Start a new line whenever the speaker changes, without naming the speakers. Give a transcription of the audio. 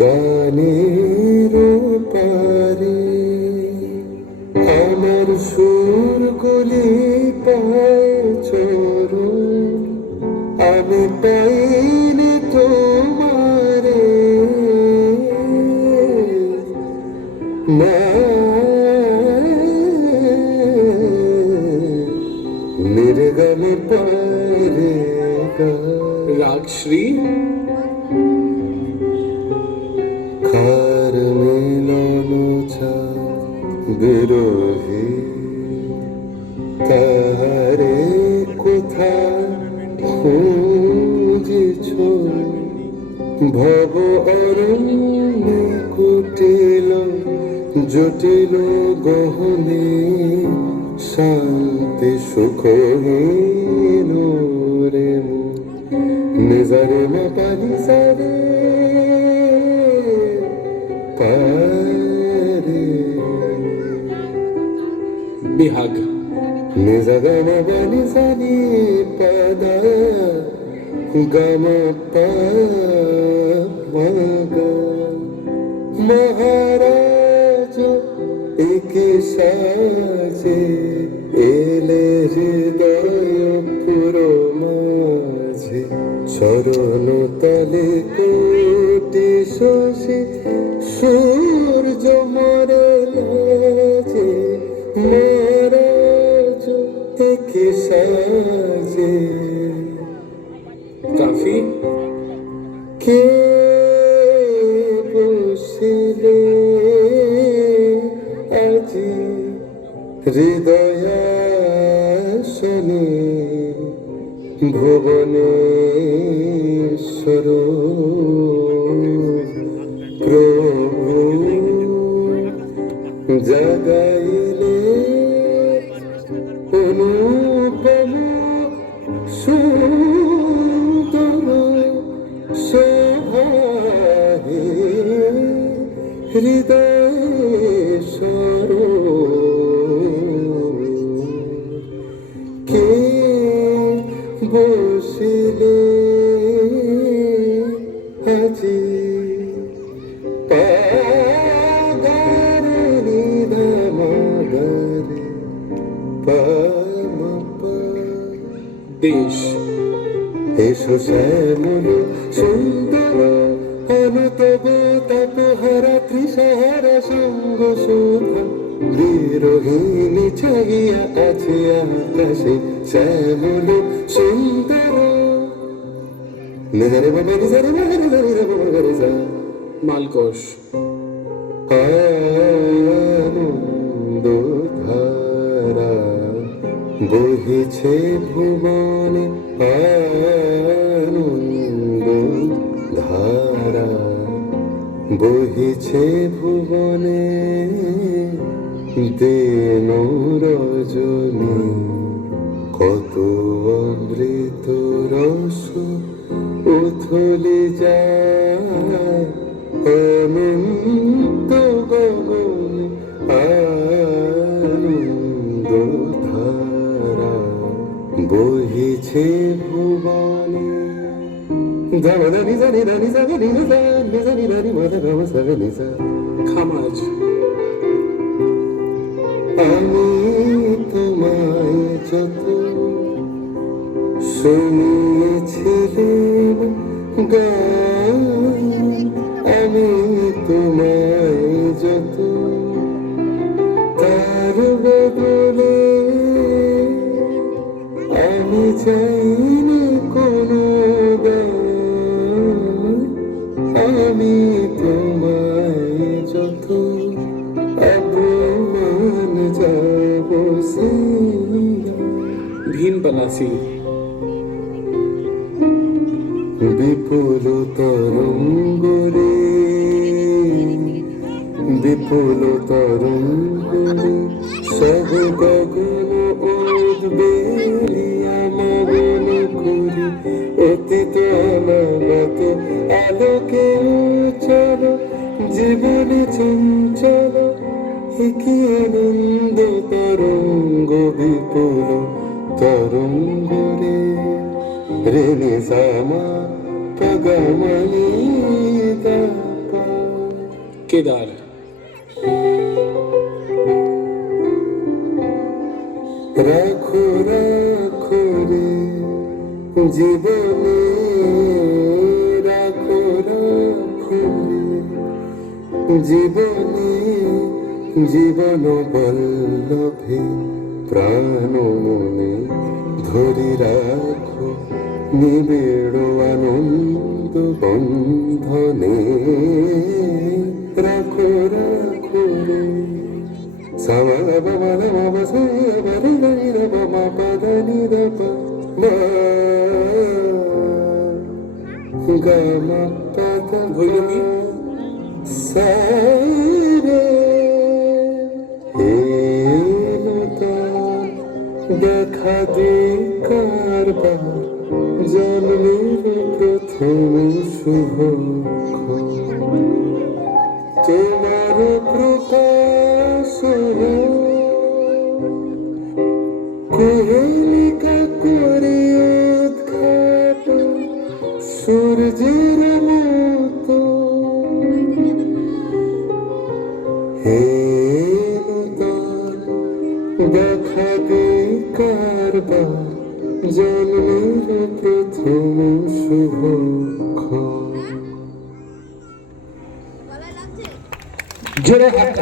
গানের পারে আমার সুর গুলি পায় চরণ আমি পাইনি তোমারে মা নির্গম পারে গা
রাগ
খার মিলন বিরোহী তারে কোথা খুঁজেছ? ভব অরণ্য কুটিল জটিল গহনে শান্তি সুখ রে নিজারে মা পানি সারে পারে
বিহাগ।
নিজাগম বানি সানি পাদা, গম পাগা মহারাজ, এক সাজে। এলে চরণ তলে কোটি শশী সূর্য মরে লাজে মহারাজ এক সাজে।
কাফি?
কে বসিলে আজি হৃদয়াসনে? ভুবনেশ্বর শ্যামল সুন্দর অনুতব তাপহারা ত্রিসহারা সঙ্গ শোভা বিরোহিণী ছাইয়া আছে আকাশে শ্যামল সুন্দর। নিজারে বাবা নিজারে বাবা নিজারে বাবা গরে যা
মালকোষ।
আনন্দ ধারা বহিছে ভুবনে আনন্দ বহিছে ভুবনে দেন রজনী। কত অমৃত রস উথলে যায় আনন্দ ধারা বহিছে ধামা নিজা নিধা নিজা গে নিজা নিজা নিধা নি মাধা গামা সাগা নিজা
খামাজ
আমি তোমায় যত শুনিয়েছিলাম গান আমি তোমায় বিপুল তরঙ্গরে বিপুল তরঙ্গরে সব গগন উদ্বেলিয়া বিপুল তরঙ্গ রে রে নি সামা পগমনি
কেদার।
রাখো রাখো রে জীবনে রাখো রাখো জীবনে জীবন বল্লভে প্রাণ মনে ধরি রাখো নিবিড় আনন্দ বন্ধনে রাখো রাখো রে Sama ba ma la ma ba sa ya ba ri la ni da ba ma pa da ni da pa ma ga ma pa da
ভৈরবী
দে কারবার প্রথম শুভ তোমার প্রকাশ কোহেলিকা করে উদ্ঘাট সূর্যের মতো। হে দেখা কারবার জন্মের প্রথম শুভ
জোরে হাত